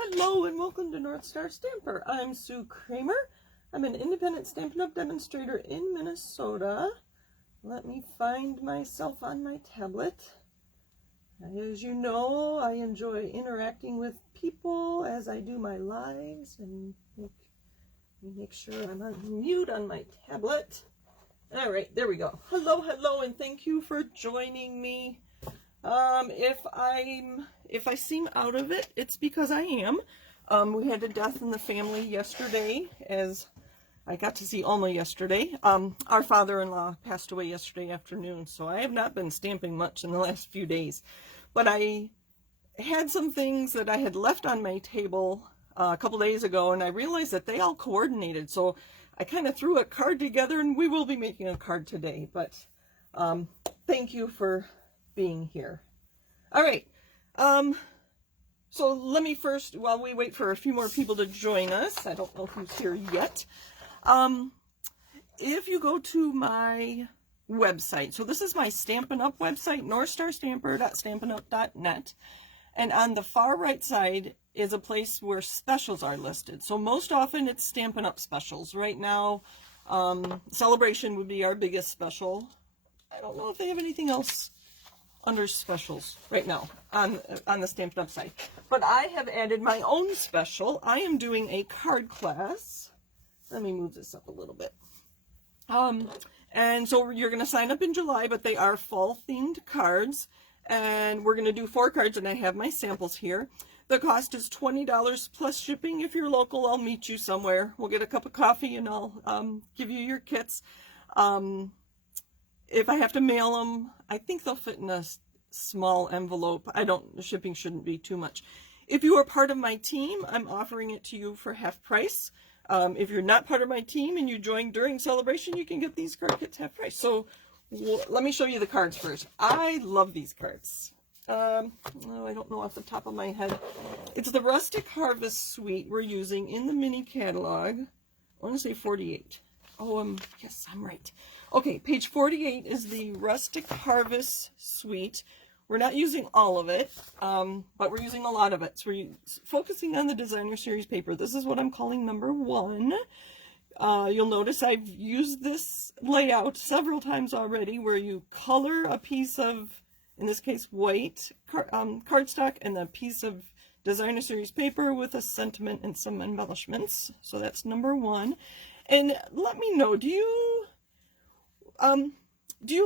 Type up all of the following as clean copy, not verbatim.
Hello and welcome to North Star Stamper. I'm Sue Kramer. I'm an independent Stampin' Up! Demonstrator in Minnesota. Let me find myself on my tablet. As you know, I enjoy interacting with people as I do my lives, and make sure I'm on mute on my tablet. All right, there we go. Hello, and thank you for joining me. If I seem out of it, it's because I am. We had a death in the family yesterday, as I got to see Alma yesterday. Our father-in-law passed away yesterday afternoon, so I have not been stamping much in the last few days. But I had some things that I had left on my table a couple days ago, and I realized that they all coordinated. So I kind of threw a card together, and we will be making a card today. But thank you for being here. All right. So let me first, while we wait for a few more people to join us, I don't know who's here yet. If you go to my website, so this is my Stampin' Up! Website, northstarstamper.stampinup.net, and on the far right side is a place where specials are listed. So most often it's Stampin' Up! Specials. Right now, Sale-a-bration would be our biggest special. I don't know if they have anything else under specials right now on the Stampin' Up! Site. But I have added my own special. I am doing a card class. Let me move this up a little bit. And so you're going to sign up in July, but they are fall-themed cards. And we're going to do 4 cards, and I have my samples here. The cost is $20 plus shipping. If you're local, I'll meet you somewhere. We'll get a cup of coffee, and I'll give you your kits. If I have to mail them, I think they'll fit in a small envelope. The shipping shouldn't be too much. If you are part of my team, I'm offering it to you for half price. If you're not part of my team and you join during Sale-a-bration, you can get these card kits half price. So let me show you the cards first. I love these cards. I don't know off the top of my head. It's the Rustic Harvest Suite we're using in the mini catalog. I want to say 48. Oh, yes, I'm right. Okay, page 48 is the Rustic Harvest Suite. We're not using all of it, but we're using a lot of it. So we're focusing on the designer series paper. This is what I'm calling number 1. You'll notice I've used this layout several times already, where you color a piece of, in this case, white cardstock, and a piece of designer series paper with a sentiment and some embellishments. So that's number 1. And let me know, do you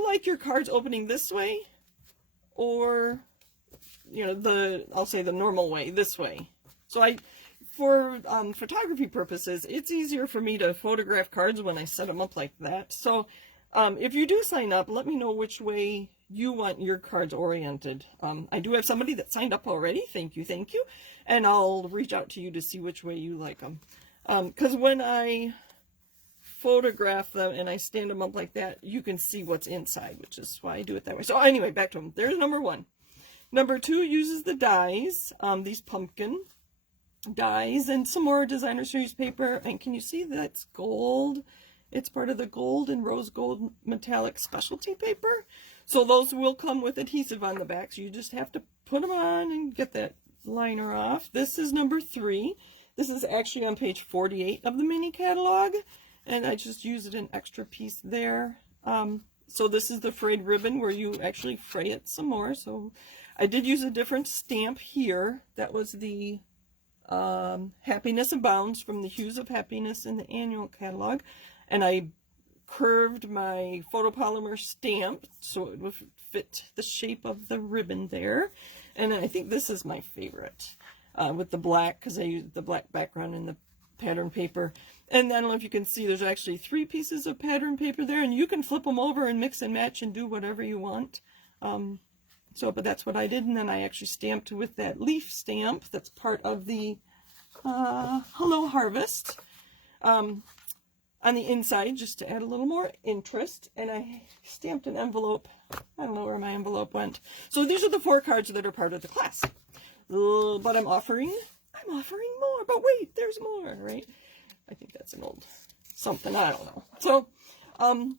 like your cards opening this way, or, you know, I'll say the normal way, this way? So for photography purposes, it's easier for me to photograph cards when I set them up like that. So if you do sign up, let me know which way you want your cards oriented. I do have somebody that signed up already. Thank you. And I'll reach out to you to see which way you like them. Because when I photograph them and I stand them up like that, you can see what's inside, which is why I do it that way. So anyway, back to them. There's number 1. Number 2 uses the dies, these pumpkin dies, and some more designer series paper. And can you see that's gold? It's part of the gold and rose gold metallic specialty paper. So those will come with adhesive on the back, so you just have to put them on and get that liner off. This is number 3. This is actually on page 48 of the mini catalog, and I just used an extra piece there. So this is the frayed ribbon where you actually fray it some more. So I did use a different stamp here. That was the Happiness Abounds from the Hues of Happiness in the annual catalog. And I curved my photopolymer stamp so it would fit the shape of the ribbon there. And I think this is my favorite with the black, because I used the black background in the pattern paper. And I don't know if you can see, there's actually 3 pieces of pattern paper there, and you can flip them over and mix and match and do whatever you want. But that's what I did. And then I actually stamped with that leaf stamp that's part of the Hello Harvest on the inside, just to add a little more interest. And I stamped an envelope. I don't know where my envelope went. So these are the 4 cards that are part of the class. But I'm offering more. But wait, there's more, right? I think that's an old something. I don't know. So I'm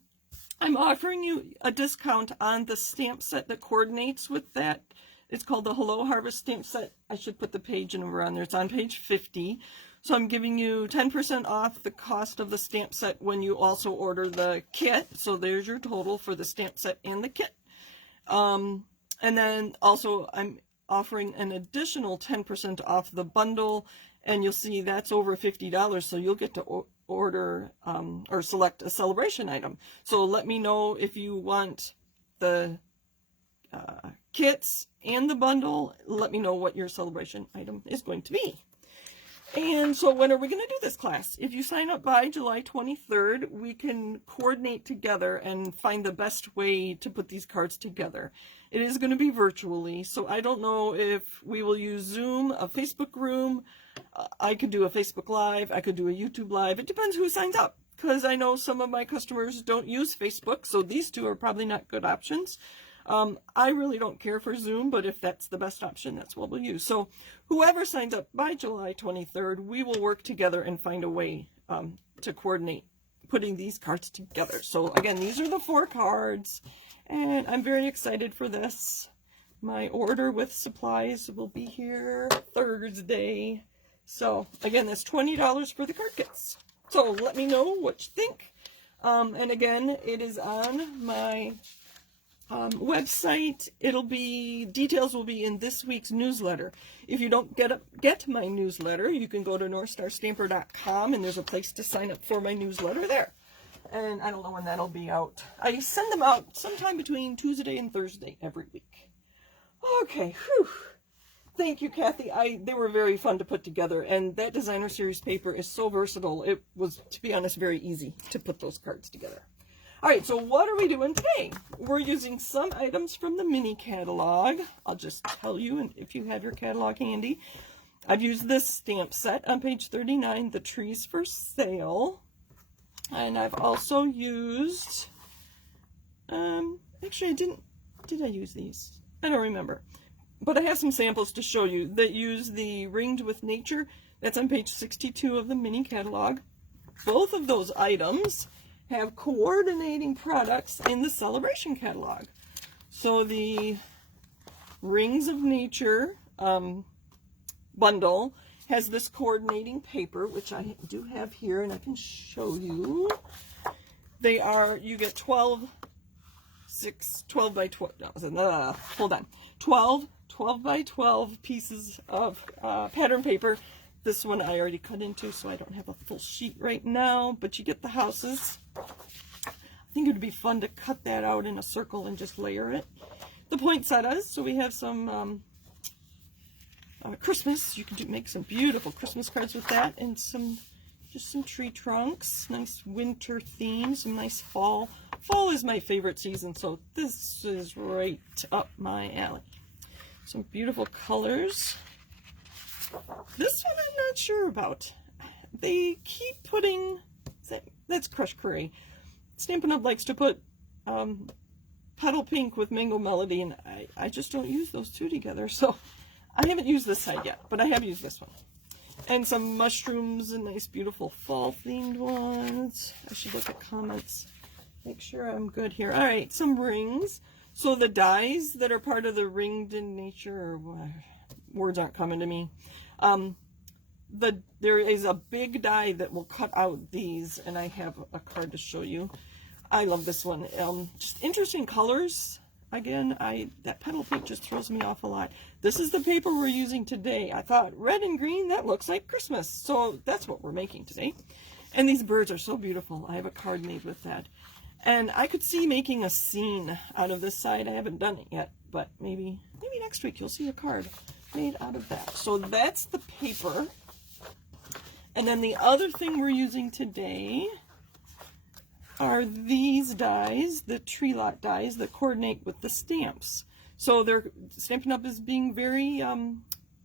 offering you a discount on the stamp set that coordinates with that It's called the Hello Harvest stamp set. I should put the page number on there. It's on page 50. So I'm giving you 10% off the cost of the stamp set when you also order the kit. So there's your total for the stamp set and the kit. And then also I'm offering an additional 10% off the bundle, and you'll see that's over $50, so you'll get to order or select a celebration item. So let me know if you want the kits and the bundle. Let me know what your celebration item is going to be. And so when are we going to do this class? If you sign up by July 23rd, we can coordinate together and find the best way to put these cards together. It is going to be virtually, so I don't know if we will use Zoom, a Facebook room. I could do a Facebook Live. I could do a YouTube Live. It depends who signs up, because I know some of my customers don't use Facebook, so these two are probably not good options. I really don't care for Zoom, but if that's the best option, that's what we'll use. So whoever signs up by July 23rd, we will work together and find a way to coordinate putting these cards together. So again, these are the 4 cards, and I'm very excited for this. My order with supplies will be here Thursday. So again, that's $20 for the card kits. So let me know what you think. And again, it is on my website. Details will be in this week's newsletter. If you don't get my newsletter, you can go to northstarstamper.com, and there's a place to sign up for my newsletter there. And I don't know when that'll be out. I send them out sometime between Tuesday and Thursday every week. Okay, whew. Thank you, Kathy. They were very fun to put together, and that designer series paper is so versatile. It was, to be honest, very easy to put those cards together. All right, so what are we doing today? We're using some items from the mini catalog. I'll just tell you, and if you have your catalog handy. I've used this stamp set on page 39, The Trees for Sale. And I've also used, actually did I use these? I don't remember. But I have some samples to show you that use the Ringed with Nature. That's on page 62 of the mini catalog. Both of those items have coordinating products in the Sale-a-bration catalog. So the Rings of Nature bundle has this coordinating paper, which I do have here, and I can show you. They are, you get 12 by 12, no, hold on, 12 by 12 pieces of pattern paper. This one I already cut into, so I don't have a full sheet right now, but you get the houses. I think it would be fun to cut that out in a circle and just layer it. The poinsettias, so we have some Christmas. You can make some beautiful Christmas cards with that, and just some tree trunks, nice winter theme, some nice fall. Fall is my favorite season, so this is right up my alley. Some beautiful colors. This one I'm not sure about. They keep putting, that's Crushed Curry. Stampin' Up! Likes to put Petal Pink with Mango Melody, and I just don't use those two together, so I haven't used this side yet, but I have used this one. And some mushrooms and nice beautiful fall themed ones. I should look at comments, make sure I'm good here. All right, some rings. So the dies that are part of the Ringed in Nature, or words aren't coming to me. There is a big die that will cut out these, and I have a card to show you. I love this one. Just interesting colors. Again, that Petal Pink just throws me off a lot. This is the paper we're using today. I thought red and green, that looks like Christmas. So that's what we're making today. And these birds are so beautiful. I have a card made with that. And I could see making a scene out of this side. I haven't done it yet, but maybe next week you'll see a card made out of that. So that's the paper. And then the other thing we're using today are these dies, the tree lot dies that coordinate with the stamps. So they're Stampin' Up! Is being very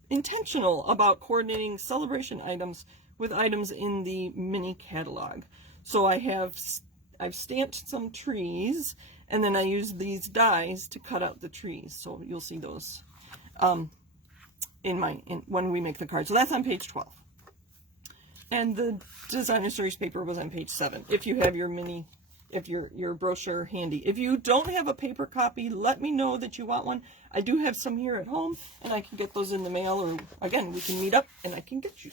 intentional about coordinating celebration items with items in the mini catalog. So I've stamped some trees, and then I use these dies to cut out the trees. So you'll see those when we make the card. So that's on page 12. And the designer series paper was on page 7, if you have your mini if your brochure handy. If you don't have a paper copy, let me know that you want one. I do have some here at home, and I can get those in the mail, or again, we can meet up and I can get you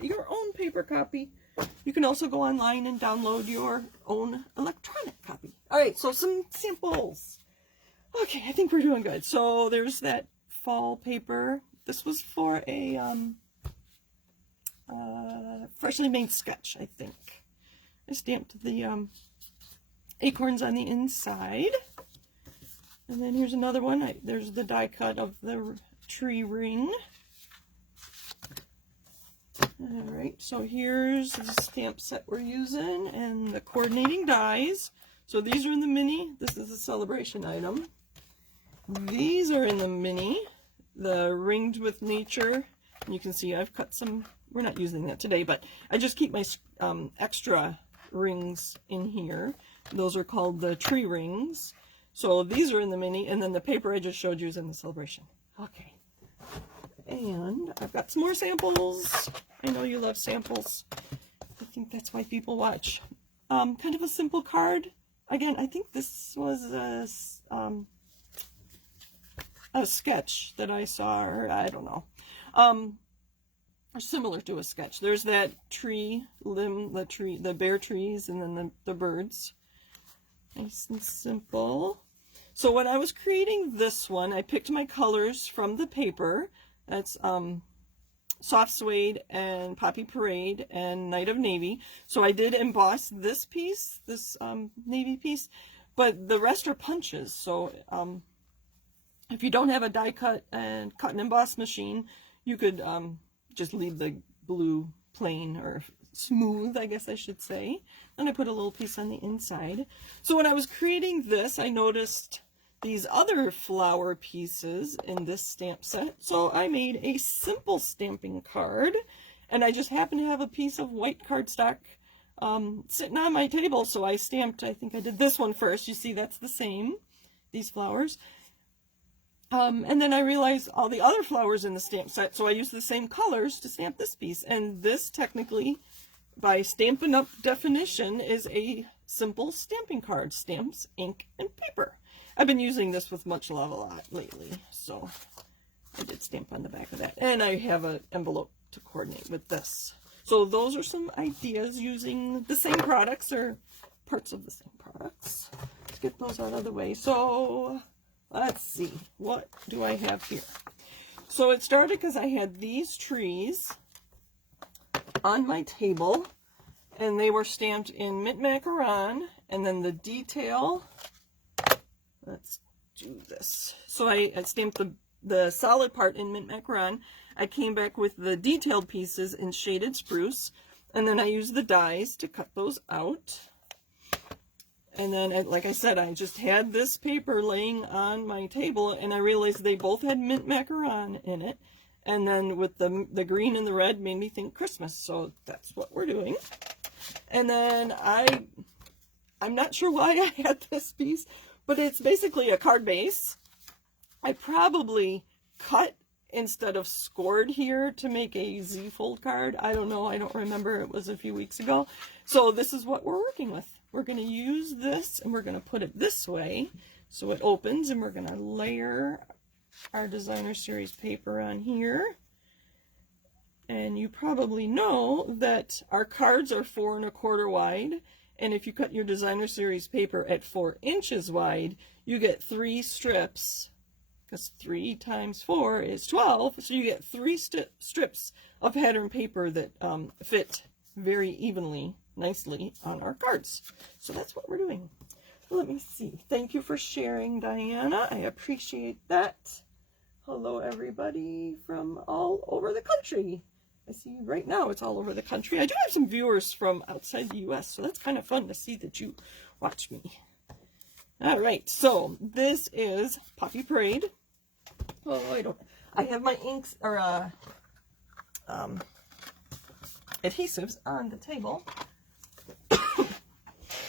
your own paper copy. You can also go online and download your own electronic copy. All right, so some samples. Okay, I think we're doing good. So there's that fall paper. This was for a freshly made sketch, I think. I stamped the acorns on the inside. And then here's another one. There's the die cut of the tree ring. Alright, so here's the stamp set we're using and the coordinating dies. So these are in the mini. This is a celebration item. These are in the mini, the Ringed with Nature. And you can see I've cut some, we're not using that today, but I just keep my extra rings in here. Those are called the tree rings. So these are in the mini, and then the paper I just showed you is in the celebration. Okay. And I've got some more samples. I know you love samples. I think that's why people watch. Kind of a simple card. Again, I think this was a sketch that I saw, or I don't know. Or similar to a sketch. There's that tree limb, the bare trees, and then the birds. Nice and simple. So when I was creating this one, I picked my colors from the paper. That's Soft Suede and Poppy Parade and Night of Navy. So I did emboss this piece, this navy piece, but the rest are punches. So if you don't have a die cut and emboss machine, you could just leave the blue plain or smooth, I guess I should say. And I put a little piece on the inside. So when I was creating this, I noticed these other flower pieces in this stamp set. So I made a simple stamping card, and I just happened to have a piece of white cardstock sitting on my table. So I stamped, I think I did this one first. You see that's the same, these flowers. And then I realized all the other flowers in the stamp set, so I used the same colors to stamp this piece. And this technically, by Stampin' Up! Definition, is a simple stamping card. Stamps, ink, and paper. I've been using this with much love a lot lately, so I did stamp on the back of that. And I have an envelope to coordinate with this. So those are some ideas using the same products, or parts of the same products. Let's get those out of the way. So let's see, what do I have here? So it started because I had these trees on my table, and they were stamped in mint macaron, and then the detail, let's do this. So I stamped the solid part in mint macaron. I came back with the detailed pieces in shaded spruce, and then I used the dies to cut those out. And then, like I said, I just had this paper laying on my table, and I realized they both had mint macaron in it. And then with the green and the red made me think Christmas, so that's what we're doing. And then I'm not sure why I had this piece, but it's basically a card base. I probably cut instead of scored here to make a Z-fold card. I don't know, I don't remember, it was a few weeks ago. So this is what we're working with. We're going to use this, and we're going to put it this way so it opens, and we're going to layer our designer series paper on here. And you probably know that our cards are 4 1/4 wide, and if you cut your designer series paper at 4 inches wide, you get 3 strips, because 3 times 4 is 12, so you get 3 strips of pattern paper that fit very evenly, nicely on our cards. So that's what we're doing. Let me see. Thank you for sharing, Diana. I appreciate that. Hello, everybody from all over the country. I see right now it's all over the country. I do have some viewers from outside the U.S., so that's kind of fun to see that you watch me. All right, so this is Poppy Parade. Oh, I have my inks, or adhesives on the table.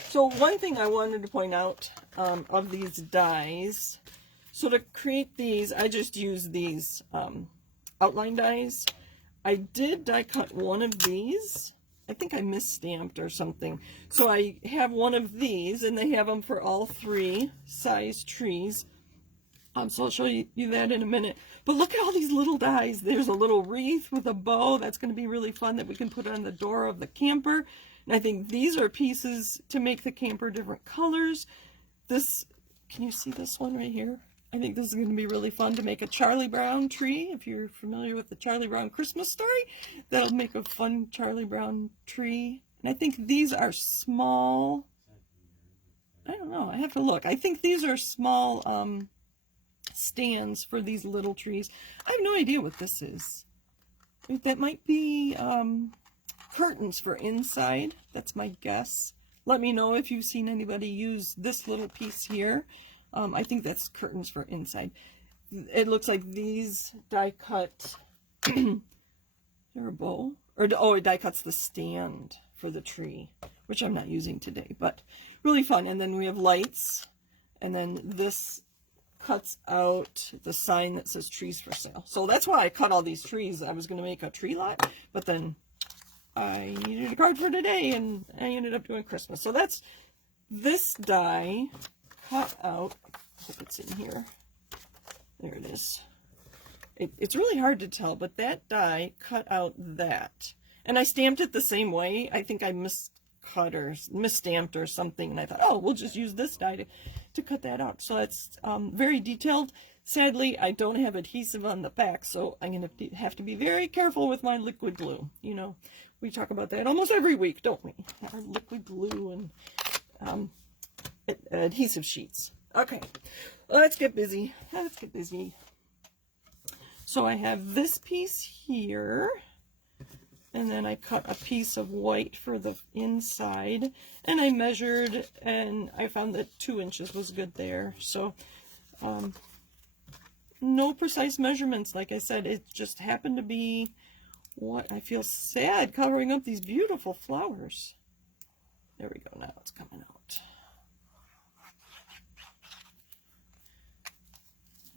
So one thing I wanted to point out of these dies, so to create these, I just use these outline dies. I did die cut one of these, I think I misstamped or something. So I have one of these, and they have them for all 3 size trees. So I'll show you that in a minute. But look at all these little dies. There's a little wreath with a bow. That's going to be really fun that we can put on the door of the camper. And I think these are pieces to make the camper different colors. This, can you see this one right here? I think this is going to be really fun to make a Charlie Brown tree. If you're familiar with the Charlie Brown Christmas story, that'll make a fun Charlie Brown tree. And I think these are small. I don't know. I have to look. I think these are small stands for these little trees. I have no idea what this is. That might be curtains for inside. That's my guess. Let me know if you've seen anybody use this little piece here. I think that's curtains for inside. It looks like these die cut. Is there a bow? Or, oh, it die cuts the stand for the tree, which I'm not using today, but really fun. And then we have lights, and then this cuts out the sign that says trees for sale. So that's why I cut all these trees. I was going to make a tree lot, but then I needed a card for today, and I ended up doing Christmas. So that's this die cut out. I hope it's in here. There it is. It's really hard to tell, but that die cut out that. And I stamped it the same way. I think I miscut or misstamped or something, and I thought, oh, we'll just use this die to cut that out. So it's very detailed. Sadly, I don't have adhesive on the back, so I'm going to have to be very careful with my liquid glue. You know, we talk about that almost every week, don't we? Our liquid glue and adhesive sheets. Okay, let's get busy. Let's get busy. So I have this piece here, and then I cut a piece of white for the inside, and I measured, and I found that 2 inches was good there. So no precise measurements, like I said. It just happened to be what I feel sad covering up these beautiful flowers. There we go. Now it's coming out.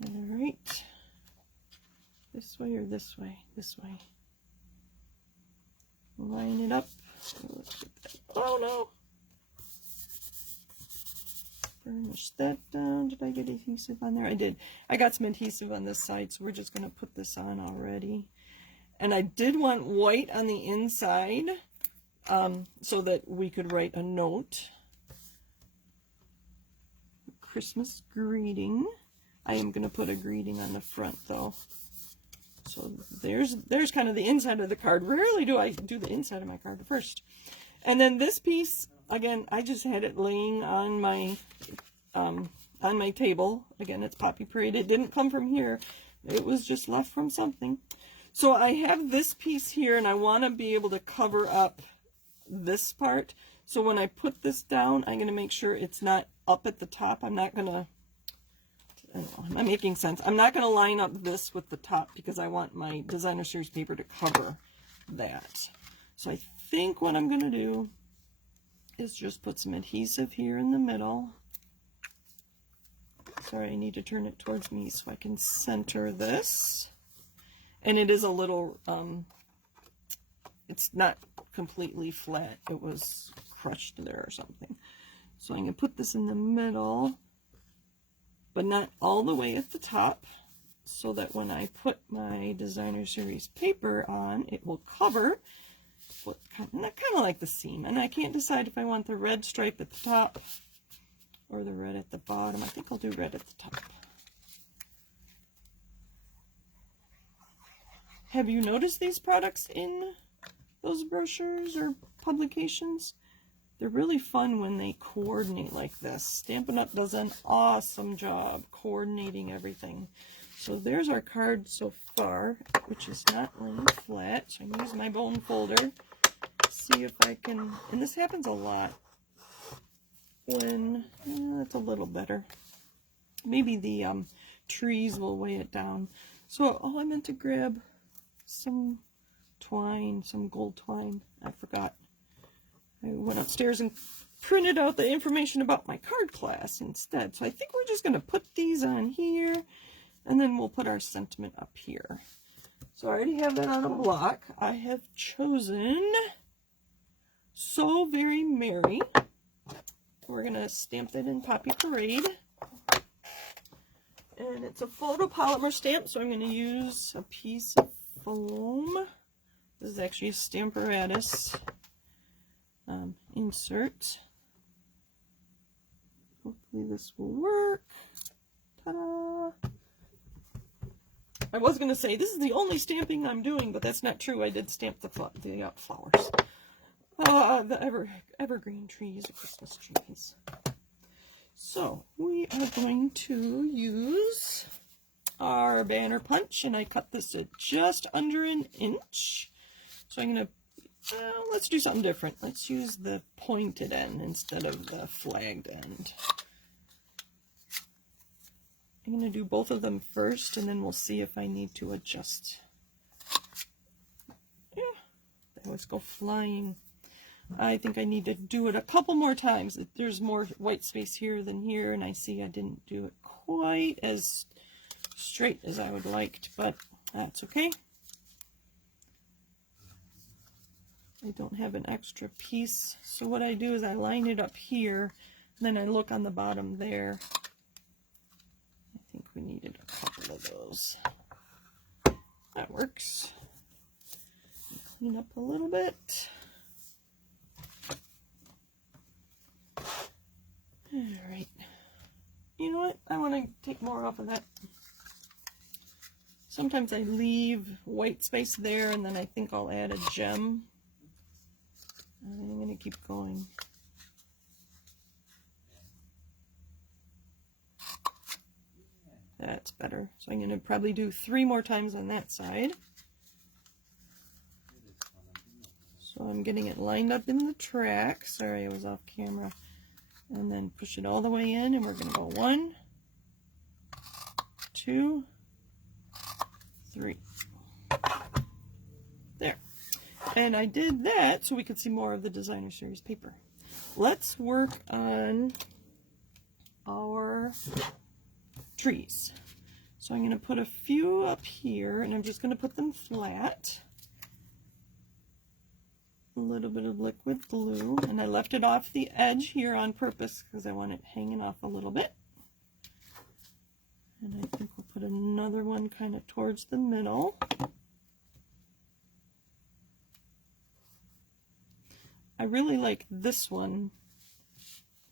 All right. This way or this way? This way. Line it up. Oh no! Burnish that down. Did I get adhesive on there? I did. I got some adhesive on this side, so we're just going to put this on already. And I did want white on the inside so that we could write a note. Christmas greeting. I am going to put a greeting on the front though. So there's kind of the inside of the card. Rarely do I do the inside of my card first. And then this piece, again, I just had it laying on my table. Again, it's Poppy Parade. It didn't come from here. It was just left from something. So I have this piece here, and I want to be able to cover up this part. So when I put this down, I'm going to make sure it's not up at the top. I'm not going to, I don't know, am I making sense? I'm not going to line up this with the top because I want my designer series paper to cover that. So I think what I'm going to do is just put some adhesive here in the middle. Sorry, I need to turn it towards me so I can center this. And it is a little, it's not completely flat. It was crushed there or something. So I'm going to put this in the middle, but not all the way at the top, so that when I put my designer series paper on, it will cover what kind of like the seam. And I can't decide if I want the red stripe at the top or the red at the bottom. I think I'll do red at the top. Have you noticed these products in those brochures or publications? They're really fun when they coordinate like this. Stampin' Up! Does an awesome job coordinating everything. So there's our card so far, which is not laying flat. So I'm going to use my bone folder, see if I can, and this happens a lot when, it's a little better. Maybe the trees will weigh it down. So, oh, I meant to grab some twine, some gold twine. I forgot. I went upstairs and printed out the information about my card class instead. So I think we're just going to put these on here, and then we'll put our sentiment up here. So I already have that on a block. I have chosen So Very Merry. We're going to stamp that in Poppy Parade. And it's a photopolymer stamp, so I'm going to use a piece of foam. This is actually a Stamparatus insert. Hopefully this will work. Ta-da! I was going to say, this is the only stamping I'm doing, but that's not true. I did stamp the flowers. The evergreen trees, the Christmas trees. So, we are going to use our banner punch, and I cut this at just under an inch. So I'm going to, let's do something different. Let's use the pointed end instead of the flagged end. I'm going to do both of them first, and then we'll see if I need to adjust. Yeah, they always go flying. I think I need to do it a couple more times. There's more white space here than here, and I see I didn't do it quite as straight as I would like, but that's okay. I don't have an extra piece, so what I do is I line it up here, and then I look on the bottom there. I think we needed a couple of those. That works. Clean up a little bit. Alright. You know what? I want to take more off of that. Sometimes I leave white space there, and then I think I'll add a gem. I'm going to keep going. That's better. So I'm going to probably do 3 more times on that side. So I'm getting it lined up in the track. Sorry, I was off camera. And then push it all the way in, and we're going to go 1, 2, 3. There. And I did that so we could see more of the Designer Series paper. Let's work on our trees. So I'm going to put a few up here, and I'm just going to put them flat. A little bit of liquid glue, and I left it off the edge here on purpose because I want it hanging off a little bit. And I think we'll put another one kind of towards the middle. I really like this one.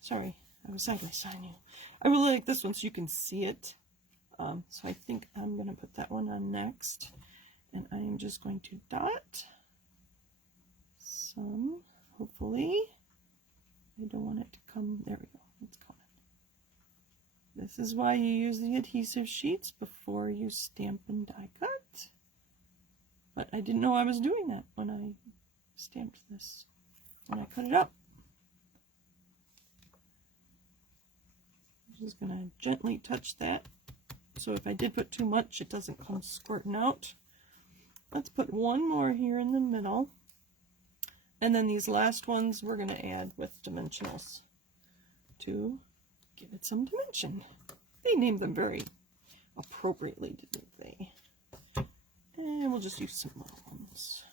Sorry, I was side by side you. I really like this one so you can see it. So I think I'm going to put that one on next. And I am just going to dot some, hopefully. I don't want it to come, there we go, it's coming. This is why you use the adhesive sheets before you stamp and die cut. But I didn't know I was doing that when I stamped this, when I cut it up. I'm just going to gently touch that, so if I did put too much, it doesn't come squirting out. Let's put one more here in the middle. And then these last ones we're going to add with dimensionals to give it some dimension. They named them very appropriately, didn't they? And we'll just use some little ones.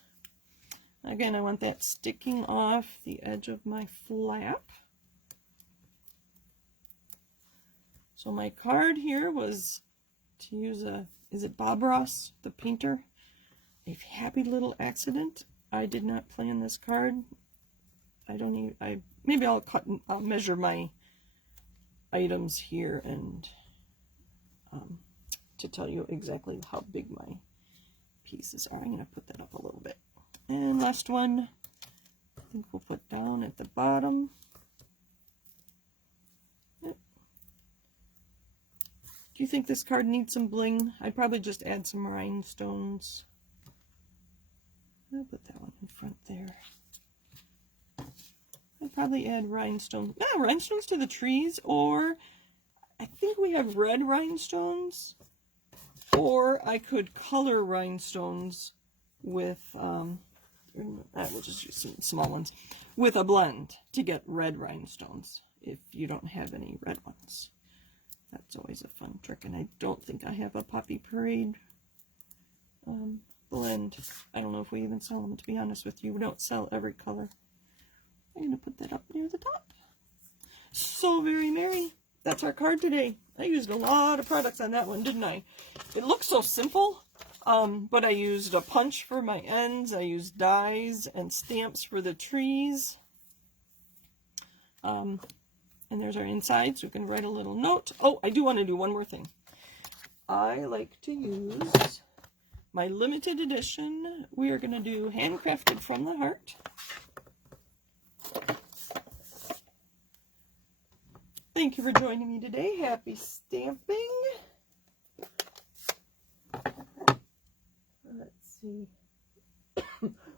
Again, I want that sticking off the edge of my flap. So my card here was to use a, is it Bob Ross, the painter? A happy little accident. I did not plan this card. I don't even, maybe I'll I'll measure my items here and to tell you exactly how big my pieces are. I'm going to put that up a little bit. And last one, I think we'll put down at the bottom. Do you think this card needs some bling? I'd probably just add some rhinestones. I'll put that one in front there. I'd probably add rhinestones. Yeah, rhinestones to the trees, or I think we have red rhinestones, or I could color rhinestones with, we'll just use some small ones, with a blend to get red rhinestones if you don't have any red ones. That's always a fun trick, and I don't think I have a Poppy Parade blend. I don't know if we even sell them, to be honest with you. We don't sell every color. I'm going to put that up near the top. So very merry. That's our card today. I used a lot of products on that one, didn't I? It looks so simple, but I used a punch for my ends. I used dies and stamps for the trees. And there's our inside, so we can write a little note. Oh, I do want to do one more thing. I like to use my limited edition. We are going to do Handcrafted from the Heart. Thank you for joining me today. Happy stamping. Let's see.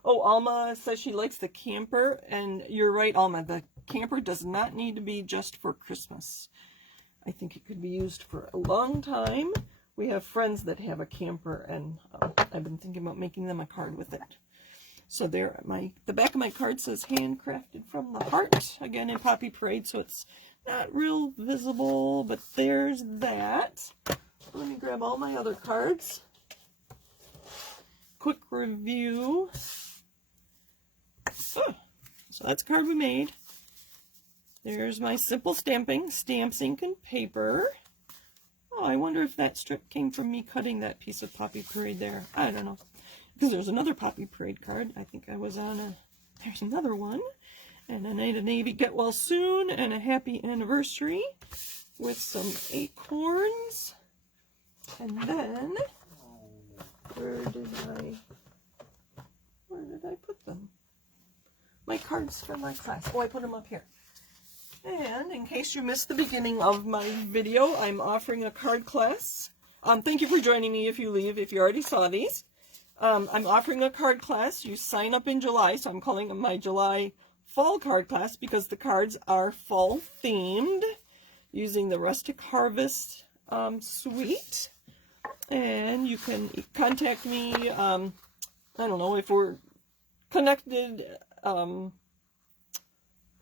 Oh, Alma says she likes the camper, and you're right, Alma. The camper does not need to be just for Christmas. I think it could be used for a long time. We have friends that have a camper, and I've been thinking about making them a card with it. So there, the back of my card says Handcrafted from the Heart, again in Poppy Parade, so it's not real visible, but there's that. Let me grab all my other cards. Quick review. Oh, so that's a card we made. There's my simple stamping, stamps, ink, and paper. Oh, I wonder if that strip came from me cutting that piece of Poppy Parade there. I don't know. Because there's another Poppy Parade card. I think I was on a... There's another one. And a Night of Navy, Get Well Soon, and a Happy Anniversary with some acorns. And then... Where did I put them? My cards for my class. Oh, I put them up here. And in case you missed the beginning of my video, I'm offering a card class. Thank you for joining me if you already saw these. I'm offering a card class. You sign up in July, so I'm calling it my July fall card class because the cards are fall themed using the Rustic Harvest suite. And you can contact me, I don't know, if we're connected on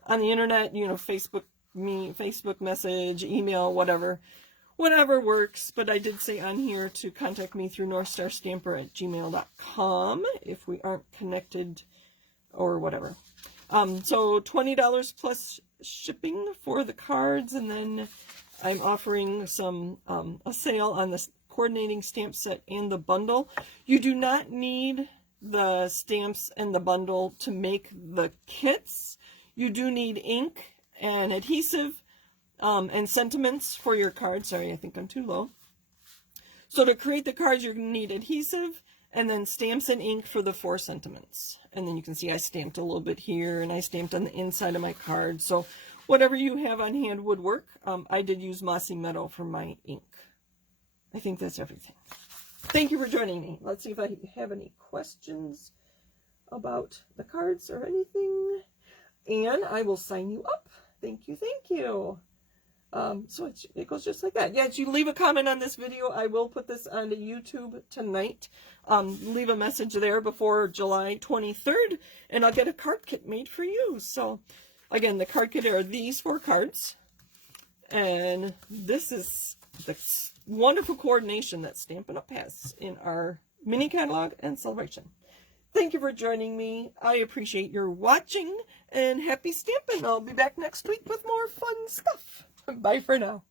the internet, you know, Facebook message, email, whatever works. But I did say on here to contact me through northstarstamper@gmail.com if we aren't connected or whatever. So $20 plus shipping for the cards, and then I'm offering some a sale on the coordinating stamp set and the bundle. You do not need the stamps and the bundle to make the kits. You do need ink and adhesive and sentiments for your cards. Sorry, I think I'm too low. So to create the cards, you're going to need adhesive and then stamps and ink for the 4 sentiments. And then you can see I stamped a little bit here, and I stamped on the inside of my card. So whatever you have on hand would work. I did use Mossy Meadow for my ink. I think that's everything. Thank you for joining me. Let's see if I have any questions about the cards or anything. And I will sign you up. Thank you, thank you. So it goes just like that. Yes, you leave a comment on this video. I will put this onto YouTube tonight. Leave a message there before July 23rd, and I'll get a card kit made for you. So, again, the card kit are these 4 cards. And this is the wonderful coordination that Stampin' Up! Has in our mini catalog and celebration. Thank you for joining me. I appreciate your watching, and happy stamping. I'll be back next week with more fun stuff. Bye for now.